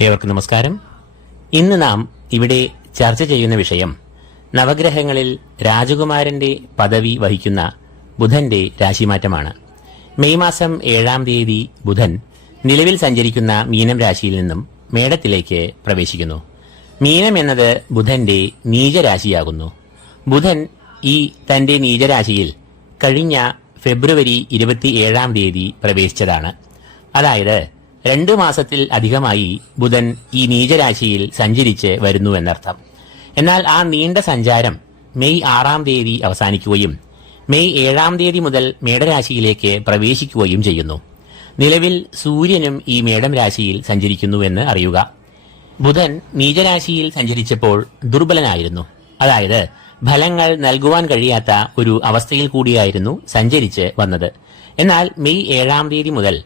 ഏവർക്കും നമസ്കാരം. ഇന്ന് നാം ഇവിടെ ചർച്ച ചെയ്യുന്ന വിഷയം നവഗ്രഹങ്ങളിൽ രാജകുമാരന്റെ പദവി വഹിക്കുന്ന ബുധന്റെ രാശിമാറ്റമാണ്. മെയ് മാസം 7-ാം തീയതി ബുധൻ നിലവിൽ സഞ്ചരിക്കുന്ന മീനം രാശിയിൽ നിന്നും മേടത്തിലേക്ക് പ്രവേശിക്കുന്നു. മീനം എന്നത് ബുധന്റെ നീചരാശിയാകുന്നു. ബുധൻ ഈ തന്റെ നീചരാശിയിൽ കഴിഞ്ഞ ഫെബ്രുവരി 27-ാം തീയതി പ്രവേശിച്ചതാണ്. അതായത് 2 മാസത്തിൽ അധികമായി ബുധൻ ഈ നീചരാശിയിൽ സഞ്ചരിച്ച് വരുന്നു എന്നർത്ഥം. എന്നാൽ ആ നീണ്ട സഞ്ചാരം മെയ് 6-ാം തീയതി അവസാനിക്കുകയും മെയ് 7-ാം തീയതി മുതൽ മേടരാശിയിലേക്ക് പ്രവേശിക്കുകയും ചെയ്യുന്നു. നിലവിൽ സൂര്യനും ഈ മേടം രാശിയിൽ സഞ്ചരിക്കുന്നുവെന്ന് അറിയുക. ബുധൻ നീചരാശിയിൽ സഞ്ചരിച്ചപ്പോൾ ദുർബലനായിരുന്നു. അതായത് ഫലങ്ങൾ നൽകുവാൻ കഴിയാത്ത ഒരു അവസ്ഥയിൽ കൂടിയായിരുന്നു സഞ്ചരിച്ച് വന്നത്. എന്നാൽ മെയ് 7-ാം തീയതി മുതൽ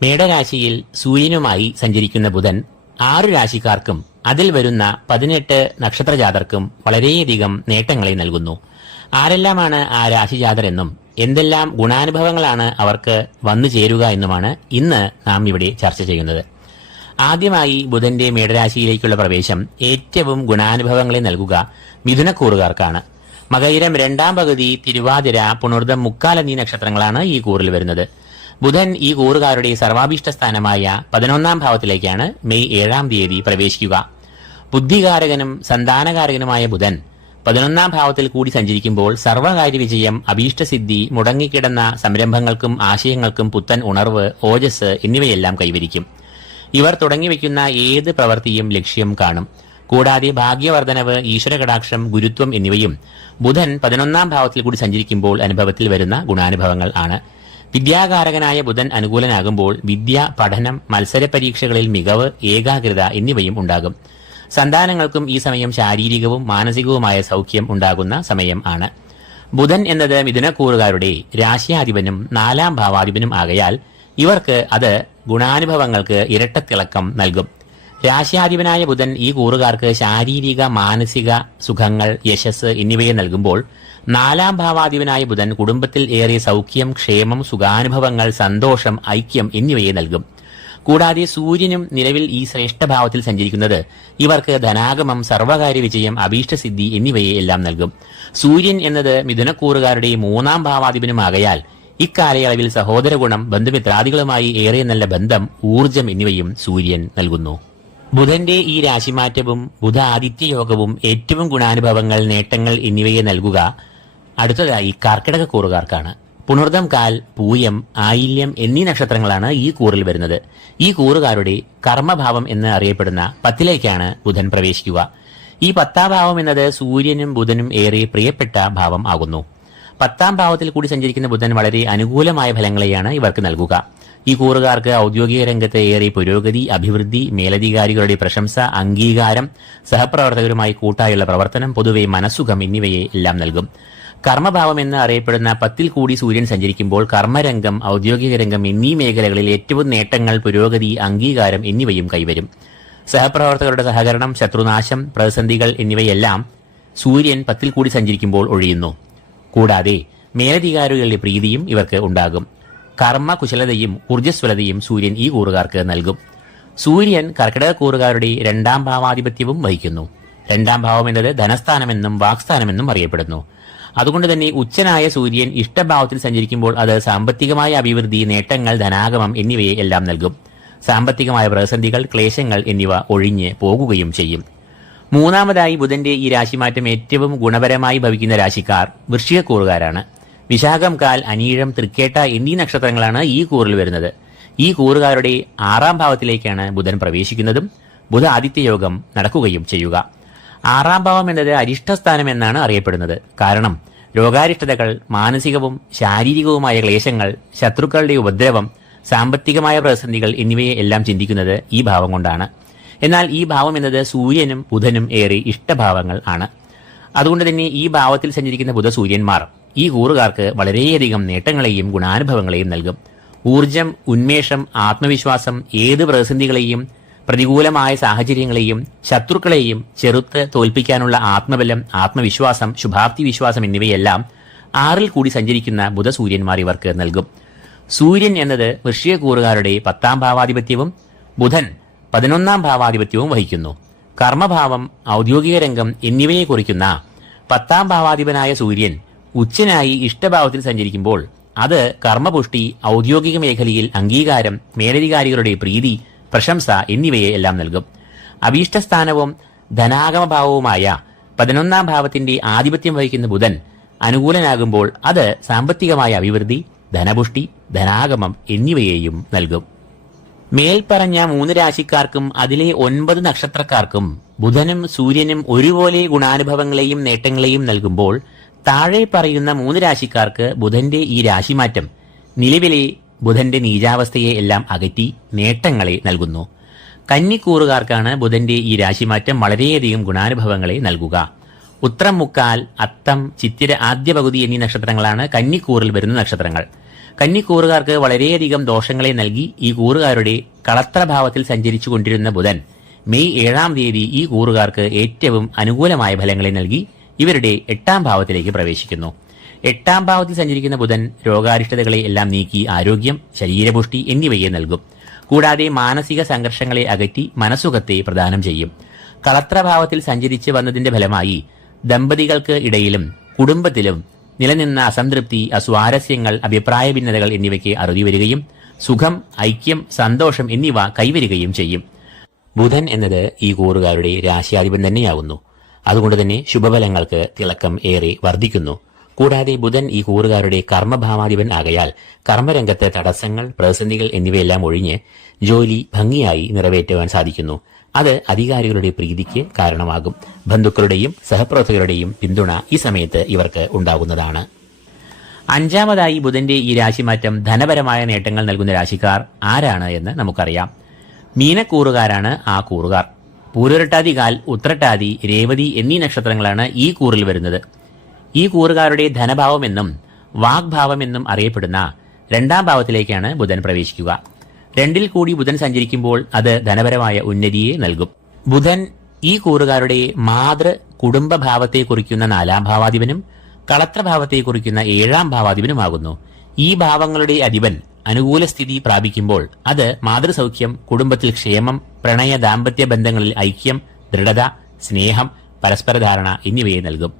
മേടരാശിയിൽ സൂര്യനുമായി സഞ്ചരിക്കുന്ന ബുധൻ 6 രാശിക്കാർക്കും അതിൽ വരുന്ന 18 നക്ഷത്രജാതർക്കും വളരെയധികം നേട്ടങ്ങളെ നൽകുന്നു. ആരെല്ലാമാണ് ആ രാശിജാതർ എന്നും എന്തെല്ലാം ഗുണാനുഭവങ്ങളാണ് അവർക്ക് വന്നു ചേരുക എന്നുമാണ് ഇന്ന് നാം ഇവിടെ ചർച്ച ചെയ്യുന്നത്. ആദ്യമായി ബുധന്റെ മേടരാശിയിലേക്കുള്ള പ്രവേശം ഏറ്റവും ഗുണാനുഭവങ്ങളെ നൽകുക മിഥുനക്കൂറുകാർക്കാണ്. മകയിരം 2-ാം പകുതി, തിരുവാതിര, പുണർദം, മുക്കാൽ എന്നീ നക്ഷത്രങ്ങളാണ് ഈ കൂറിൽ വരുന്നത്. ബുധൻ ഈ കൂറുകാരുടെ സർവാഭീഷ്ട സ്ഥാനമായ 11-ാം ഭാവത്തിലേക്കാണ് മെയ് 7-ാം തീയതി പ്രവേശിക്കുക. ബുദ്ധികാരകനും സന്താനകാരകനുമായ ബുധൻ 11-ാം ഭാവത്തിൽ കൂടി സഞ്ചരിക്കുമ്പോൾ സർവകാര്യ വിജയം, അഭീഷ്ടസിദ്ധി, മുടങ്ങിക്കിടന്ന സംരംഭങ്ങൾക്കും ആശയങ്ങൾക്കും പുത്തൻ ഉണർവ്, ഓജസ് എന്നിവയെല്ലാം കൈവരിക്കും. ഇവർ തുടങ്ങിവെക്കുന്ന ഏത് പ്രവൃത്തിയും ലക്ഷ്യം കാണും. കൂടാതെ ഭാഗ്യവർദ്ധനവ്, ഈശ്വരകടാക്ഷം, ഗുരുത്വം എന്നിവയും ബുധൻ 11-ാം ഭാവത്തിൽ കൂടി സഞ്ചരിക്കുമ്പോൾ അനുഭവത്തിൽ വരുന്ന ഗുണാനുഭവങ്ങൾ ആണ്. വിദ്യാകാരകനായ ബുധൻ അനുകൂലനാകുമ്പോൾ വിദ്യ, പഠനം, മത്സര പരീക്ഷകളിൽ മികവ്, ഏകാഗ്രത എന്നിവയും ഉണ്ടാകും. സന്താനങ്ങൾക്കും ഈ സമയം ശാരീരികവും മാനസികവുമായ സൗഖ്യം ഉണ്ടാകുന്ന സമയം ആണ്. ബുധൻ എന്നത് മിഥുനക്കൂറുകാരുടെ രാശ്യാധിപനും 4-ാം ഭാവാധിപനും ആകയാൽ ഇവർക്ക് അത് ഗുണാനുഭവങ്ങൾക്ക് ഇരട്ടത്തിളക്കം നൽകും. രാശ്യാധിപനായ ബുധൻ ഈ കൂറുകാർക്ക് ശാരീരിക, മാനസിക സുഖങ്ങൾ, യശസ് എന്നിവയെ നൽകുമ്പോൾ 4-ാം ഭാവാധിപനായ ബുധൻ കുടുംബത്തിൽ ഏറെ സൗഖ്യം, ക്ഷേമം, സുഖാനുഭവങ്ങൾ, സന്തോഷം, ഐക്യം എന്നിവയെ നൽകും. കൂടാതെ സൂര്യനും നിലവിൽ ഈ ശ്രേഷ്ഠഭാവത്തിൽ സഞ്ചരിക്കുന്നത് ഇവർക്ക് ധനാഗമം, സർവകാര്യ വിജയം, അഭീഷ്ടസിദ്ധി എന്നിവയെ എല്ലാം നൽകും. സൂര്യൻ എന്നത് മിഥുനക്കൂറുകാരുടെ 3-ാം ഭാവാധിപനുമാകയാൽ ഇക്കാലയളവിൽ സഹോദര ഗുണം, ബന്ധുമിത്രാദികളുമായി ഏറെ നല്ല ബന്ധം, ഊർജം എന്നിവയും സൂര്യൻ നൽകുന്നു. ബുധന്റെ ഈ രാശിമാറ്റവും ബുധ ആദിത്യ യോഗവും ഏറ്റവും ഗുണാനുഭവങ്ങൾ, നേട്ടങ്ങൾ എന്നിവയെ നൽകുക അടുത്തതായി കർക്കിടക കൂറുകാർക്കാണ്. പുണർദം, കാൽ, പൂയം, ആയില്യം എന്നീ നക്ഷത്രങ്ങളാണ് ഈ കൂറിൽ വരുന്നത്. ഈ കൂറുകാരുടെ കർമ്മഭാവം എന്ന് അറിയപ്പെടുന്ന 10ലേക്കാണ് ബുധൻ പ്രവേശിക്കുക. ഈ 10-ാം ഭാവം എന്നത് സൂര്യനും ബുധനും ഏറെ പ്രിയപ്പെട്ട ഭാവം ആകുന്നു. 10-ാം ഭാവത്തിൽ കൂടി സഞ്ചരിക്കുന്ന ബുധൻ വളരെ അനുകൂലമായ ഫലങ്ങളെയാണ് ഇവർക്ക് നൽകുക. ഈ കൂറുകാർക്ക് ഔദ്യോഗിക രംഗത്ത് ഏറെ പുരോഗതി, അഭിവൃദ്ധി, മേലധികാരികളുടെ പ്രശംസ, അംഗീകാരം, സഹപ്രവർത്തകരുമായി കൂട്ടായുള്ള പ്രവർത്തനം, പൊതുവെ മനസ്സുഖം എന്നിവയെ എല്ലാം നൽകും. കർമ്മഭാവം എന്ന് അറിയപ്പെടുന്ന 10-ൽ കൂടി സൂര്യൻ സഞ്ചരിക്കുമ്പോൾ കർമ്മരംഗം, ഔദ്യോഗിക രംഗം എന്നീ മേഖലകളിൽ ഏറ്റവും നേട്ടങ്ങൾ, പുരോഗതി, അംഗീകാരം എന്നിവയും കൈവരും. സഹപ്രവർത്തകരുടെ സഹകരണം, ശത്രുനാശം, പ്രതിസന്ധികൾ എന്നിവയെല്ലാം സൂര്യൻ 10-ൽ കൂടി സഞ്ചരിക്കുമ്പോൾ ഒഴിയുന്നു. കൂടാതെ മേലധികാരികളുടെ പ്രീതിയും ഇവർക്ക് ഉണ്ടാകും. കർമ്മകുശലതയും ഊർജ്ജസ്വലതയും സൂര്യൻ ഈ കൂറുകാർക്ക് നൽകും. സൂര്യൻ കർക്കിടക കൂറുകാരുടെ 2-ാം ഭാവാധിപത്യവും വഹിക്കുന്നു. 2-ാം ഭാവം എന്നത് ധനസ്ഥാനമെന്നും വാക്സ്ഥാനമെന്നും അറിയപ്പെടുന്നു. അതുകൊണ്ട് തന്നെ ഉച്ചനായ സൂര്യൻ ഇഷ്ടഭാവത്തിൽ സഞ്ചരിക്കുമ്പോൾ അത് സാമ്പത്തികമായ അഭിവൃദ്ധി, നേട്ടങ്ങൾ, ധനാഗമം എന്നിവയെ എല്ലാം നൽകും. സാമ്പത്തികമായ പ്രതിസന്ധികൾ, ക്ലേശങ്ങൾ എന്നിവ ഒഴിഞ്ഞ് പോകുകയും ചെയ്യും. 3-ാമതായി ബുധന്റെ ഈ രാശിമാറ്റം ഏറ്റവും ഗുണപരമായി ഭവിക്കുന്ന രാശിക്കാർ വൃശ്ചികക്കൂറുകാരാണ്. വിശാഖം, കാൽ, അനീഴം, തൃക്കേട്ട എന്നീ നക്ഷത്രങ്ങളാണ് ഈ കൂറിൽ വരുന്നത്. ഈ കൂറുകാരുടെ 6-ാം ഭാവത്തിലേക്കാണ് ബുധൻ പ്രവേശിക്കുന്നതും ബുധ ആദിത്യ യോഗം നടക്കുകയും ചെയ്യുക. 6-ാം ഭാവം എന്നത് അരിഷ്ടസ്ഥാനം എന്നാണ് അറിയപ്പെടുന്നത്. കാരണം രോഗാരിഷ്ടതകൾ, മാനസികവും ശാരീരികവുമായ ക്ലേശങ്ങൾ, ശത്രുക്കളുടെ ഉപദ്രവം, സാമ്പത്തികമായ പ്രതിസന്ധികൾ എന്നിവയെ എല്ലാം ചിന്തിക്കുന്നത് ഈ ഭാവം കൊണ്ടാണ്. എന്നാൽ ഈ ഭാവം എന്നത് സൂര്യനും ബുധനും ഏറെ ഇഷ്ടഭാവങ്ങൾ ആണ്. അതുകൊണ്ട് തന്നെ ഈ ഭാവത്തിൽ സഞ്ചരിക്കുന്ന ബുധസൂര്യന്മാർ ഈ കൂറുകാർക്ക് വളരെയധികം നേട്ടങ്ങളെയും ഗുണാനുഭവങ്ങളെയും നൽകും. ഊർജം, ഉന്മേഷം, ആത്മവിശ്വാസം, ഏത് പ്രതിസന്ധികളെയും പ്രതികൂലമായ സാഹചര്യങ്ങളെയും ശത്രുക്കളെയും ചെറുത്ത് തോൽപ്പിക്കാനുള്ള ആത്മബലം, ആത്മവിശ്വാസം, ശുഭാപ്തി വിശ്വാസം എന്നിവയെല്ലാം 6-ൽ കൂടി സഞ്ചരിക്കുന്ന ബുധസൂര്യന്മാർ ഇവർക്ക് നൽകും. സൂര്യൻ എന്നത് വൃശ്ചികക്കൂറുകാരുടെ 10-ാം ഭാവാധിപത്യവും ബുധൻ 11ാം ഭാവാധിപത്യവും വഹിക്കുന്നു. കർമ്മഭാവം, ഔദ്യോഗിക രംഗം എന്നിവയെ കുറിക്കുന്ന 10ാം ഭാവാധിപനായ സൂര്യൻ ഉച്ചനായി ഇഷ്ടഭാവത്തിൽ സഞ്ചരിക്കുമ്പോൾ അത് കർമ്മപുഷ്ടി, ഔദ്യോഗിക മേഖലയിൽ അംഗീകാരം, മേലധികാരികളുടെ പ്രീതി, പ്രശംസ എന്നിവയെ എല്ലാം നൽകും. അഭീഷ്ടസ്ഥാനവും ധനാഗമഭാവവുമായ 11ാം ഭാവത്തിന്റെ ആധിപത്യം വഹിക്കുന്ന ബുധൻ അനുകൂലനാകുമ്പോൾ അത് സാമ്പത്തികമായ അഭിവൃദ്ധി, ധനപുഷ്ടി, ധനാഗമം എന്നിവയെയും നൽകും. മേൽപ്പറഞ്ഞ 3 രാശിക്കാർക്കും അതിലെ 9 നക്ഷത്രക്കാർക്കും ബുധനും സൂര്യനും ഒരുപോലെ ഗുണാനുഭവങ്ങളെയും നേട്ടങ്ങളെയും നൽകുമ്പോൾ താഴെ പറയുന്ന 3 രാശിക്കാർക്ക് ബുധന്റെ ഈ രാശിമാറ്റം നിലവിലെ ബുധന്റെ നീചാവസ്ഥയെ എല്ലാം അകറ്റി നേട്ടങ്ങളെ നൽകുന്നു. കന്നിക്കൂറുകാർക്കാണ് ബുധന്റെ ഈ രാശിമാറ്റം വളരെയധികം ഗുണാനുഭവങ്ങളെ നൽകുക. ഉത്രം, മുക്കാൽ, അത്തം, ചിത്തിര ആദ്യ പകുതി എന്നീ നക്ഷത്രങ്ങളാണ് കന്നിക്കൂറിൽ വരുന്ന നക്ഷത്രങ്ങൾ. കന്നിക്കൂറുകാർക്ക് വളരെയധികം ദോഷങ്ങളെ നൽകി ഈ കൂറുകാരുടെ കളത്രഭാവത്തിൽ സഞ്ചരിച്ചു കൊണ്ടിരുന്ന ബുധൻ മെയ് 7-ാം തീയതി ഈ കൂറുകാർക്ക് ഏറ്റവും അനുകൂലമായ ഫലങ്ങളെ നൽകി ഇവരുടെ 8ാം ഭാവത്തിലേക്ക് പ്രവേശിക്കുന്നു. 8ാം ഭാവത്തിൽ സഞ്ചരിക്കുന്ന ബുധൻ രോഗാരിഷ്ടതകളെ എല്ലാം നീക്കി ആരോഗ്യം, ശരീരപുഷ്ടി എന്നിവയെ നൽകും. കൂടാതെ മാനസിക സംഘർഷങ്ങളെ അകറ്റി മനസ്സുഖത്തെ പ്രദാനം ചെയ്യും. കളത്രഭാവത്തിൽ സഞ്ചരിച്ച് വന്നതിന്റെ ഫലമായി ദമ്പതികൾക്ക് ഇടയിലും കുടുംബത്തിലും നിലനിന്ന അസംതൃപ്തി, അസ്വാരസ്യങ്ങൾ, അഭിപ്രായ ഭിന്നതകൾ എന്നിവയ്ക്ക് അറുതി വരികയും സുഖം, ഐക്യം, സന്തോഷം എന്നിവ കൈവരികയും ചെയ്യും. ബുധൻ എന്നത് ഈ കൂറുകാരുടെ രാശിയാധിപൻ തന്നെയാകുന്നു. അതുകൊണ്ട് തന്നെ ശുഭഫലങ്ങൾക്ക് തിളക്കം ഏറെ വർദ്ധിക്കുന്നു. കൂടാതെ ബുധൻ ഈ കൂറുകാരുടെ കർമ്മഭാവാധിപൻ ആകയാൽ കർമ്മരംഗത്തെ തടസ്സങ്ങൾ, പ്രതിസന്ധികൾ എന്നിവയെല്ലാം ഒഴിഞ്ഞ് ജോലി ഭംഗിയായി നിറവേറ്റുവാൻ സാധിക്കുന്നു. അത് അധികാരികളുടെ പ്രീതിക്ക് കാരണമാകും. ബന്ധുക്കളുടെയും സഹപ്രവർത്തകരുടെയും പിന്തുണ ഈ സമയത്ത് ഇവർക്ക് ഉണ്ടാകുന്നതാണ്. 5ാമതായി ബുധന്റെ ഈ രാശിമാറ്റം ധനപരമായ നേട്ടങ്ങൾ നൽകുന്ന രാശിക്കാർ ആരാണ് എന്ന് നമുക്കറിയാം. മീനക്കൂറുകാരാണ് ആ കൂറുകാർ. പൂരുരട്ടാതികാൽ, ഉത്രട്ടാതി, രേവതി എന്നീ നക്ഷത്രങ്ങളാണ് ഈ കൂറിൽ വരുന്നത്. ഈ കൂറുകാരുടെ ധനഭാവമെന്നും വാഗ്ഭാവമെന്നും അറിയപ്പെടുന്ന 2ാം ഭാവത്തിലേക്കാണ് ബുധൻ പ്രവേശിക്കുക. 2ൽ കൂടി ബുധൻ സഞ്ചരിക്കുമ്പോൾ അത് ധനപരമായ ഉന്നതിയെ നൽകും. ബുധൻ ഈ കൂറുകാരുടെ മാതൃ കുടുംബഭാവത്തെ കുറിക്കുന്ന 4ാം ഭാവാധിപനും കളത്രഭാവത്തെ കുറിക്കുന്ന 7ാം ഭാവാധിപനുമാകുന്നു. ഈ ഭാവങ്ങളുടെ അധിപൻ അനുകൂല സ്ഥിതി പ്രാപിക്കുമ്പോൾ അത് മാതൃസൗഖ്യം, കുടുംബത്തിൽ ക്ഷേമം, പ്രണയ ദാമ്പത്യ ബന്ധങ്ങളിൽ ഐക്യം, ദൃഢത, സ്നേഹം, പരസ്പരധാരണ എന്നിവയെ നൽകും.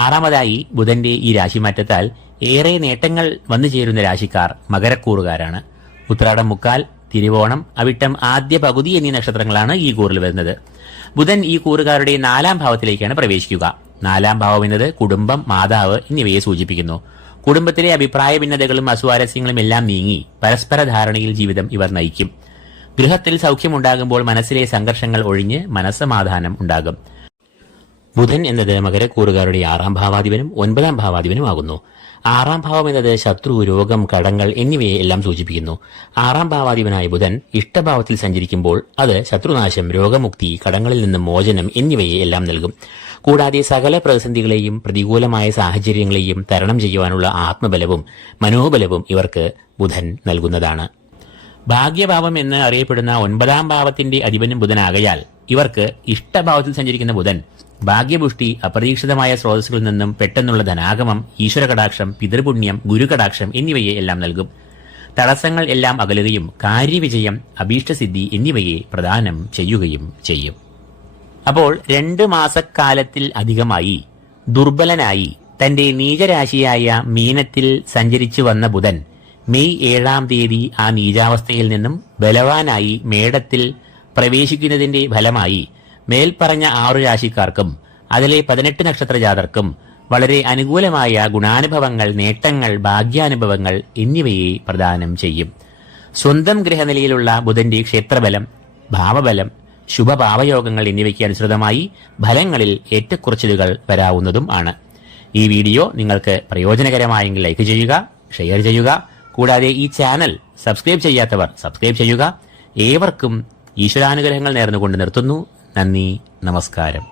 6ാമതായി ബുധന്റെ ഈ രാശിമാറ്റത്താൽ ഏറെ നേട്ടങ്ങൾ വന്നു ചേരുന്ന രാശിക്കാർ മകരക്കൂറുകാരാണ്. ഉത്രാടം, മുക്കാൽ, തിരുവോണം, അവിട്ടം ആദ്യ പകുതി എന്നീ നക്ഷത്രങ്ങളാണ് ഈ കൂറിൽ വരുന്നത്. ബുധൻ ഈ കൂറുകാരുടെ 4ാം ഭാവത്തിലേക്കാണ് പ്രവേശിക്കുക. 4ാം ഭാവം എന്നത് കുടുംബം, മാതാവ് എന്നിവയെ സൂചിപ്പിക്കുന്നു. കുടുംബത്തിലെ അഭിപ്രായ ഭിന്നതകളും അസ്വാരസ്യങ്ങളും എല്ലാം നീങ്ങി പരസ്പര ധാരണയിൽ ജീവിതം ഇവർ നയിക്കും. ഗൃഹത്തിൽ സൗഖ്യമുണ്ടാകുമ്പോൾ മനസ്സിലെ സംഘർഷങ്ങൾ ഒഴിഞ്ഞ് മനസ്സമാധാനം ഉണ്ടാകും. ബുധൻ എന്നത് മകരക്കൂറുകാരുടെ 6ാം ഭാവാധിപനും 9ാം ഭാവാധിപനും ആകുന്നു. 6ാം ഭാവം എന്നത് ശത്രു, രോഗം, കടങ്ങൾ എന്നിവയെ എല്ലാം സൂചിപ്പിക്കുന്നു. 6ാം ഭാവാധിപനായ ബുധൻ ഇഷ്ടഭാവത്തിൽ സഞ്ചരിക്കുമ്പോൾ അത് ശത്രുനാശം, രോഗമുക്തി, കടങ്ങളിൽ നിന്നും മോചനം എന്നിവയെ എല്ലാം നൽകും. കൂടാതെ സകല പ്രതിസന്ധികളെയും പ്രതികൂലമായ സാഹചര്യങ്ങളെയും തരണം ചെയ്യുവാനുള്ള ആത്മബലവും മനോബലവും ഇവർക്ക് ബുധൻ നൽകുന്നതാണ്. ഭാഗ്യഭാവം എന്ന് അറിയപ്പെടുന്ന 9ാം ഭാവത്തിന്റെ അധിപനും ബുധനാകയാൽ ഇവർക്ക് ഇഷ്ടഭാവത്തിൽ സഞ്ചരിക്കുന്ന ബുധൻ ഭാഗ്യപുഷ്ടി, അപ്രതീക്ഷിതമായ സ്രോതസ്സുകളിൽ നിന്നും പെട്ടെന്നുള്ള ധനാഗമം, ഈശ്വരകടാക്ഷം, പിതൃപുണ്യം, ഗുരുകടാക്ഷം എന്നിവയെ എല്ലാം നൽകും. തടസ്സങ്ങൾ എല്ലാം അകലുകയും കാര്യവിജയം, അഭീഷ്ടസിദ്ധി എന്നിവയെ പ്രദാനം ചെയ്യുകയും ചെയ്യും. അപ്പോൾ 2 മാസക്കാലത്തിൽ അധികമായി ദുർബലനായി തന്റെ നീചരാശിയായ മീനത്തിൽ സഞ്ചരിച്ചു വന്ന ബുധൻ മെയ് 7-ാം തീയതി ആ നീചാവസ്ഥയിൽ നിന്നും ബലവാനായി മേടത്തിൽ പ്രവേശിക്കുന്നതിന്റെ ഫലമായി മേൽപ്പറഞ്ഞ 6 രാശിക്കാർക്കും അതിലെ 18 നക്ഷത്ര ജാതർക്കും വളരെ അനുകൂലമായ ഗുണാനുഭവങ്ങൾ, നേട്ടങ്ങൾ, ഭാഗ്യാനുഭവങ്ങൾ എന്നിവയെ പ്രദാനം ചെയ്യും. സ്വന്തം ഗ്രഹനിലയിലുള്ള ബുധന്റെ ക്ഷേത്രബലം, ഭാവബലം, ശുഭഭാവയോഗങ്ങൾ എന്നിവയ്ക്ക് അനുസൃതമായി ഫലങ്ങളിൽ ഏറ്റക്കുറച്ചിലുകൾ വരാവുന്നതും ആണ്. ഈ വീഡിയോ നിങ്ങൾക്ക് പ്രയോജനകരമായെങ്കിൽ ലൈക്ക് ചെയ്യുക, ഷെയർ ചെയ്യുക. കൂടാതെ ഈ ചാനൽ സബ്സ്ക്രൈബ് ചെയ്യാത്തവർ സബ്സ്ക്രൈബ് ചെയ്യുക. ഏവർക്കും ഈശ്വരാനുഗ്രഹങ്ങൾ നേർന്നുകൊണ്ട് നിർത്തുന്നു. നന്ദി, നമസ്കാരം.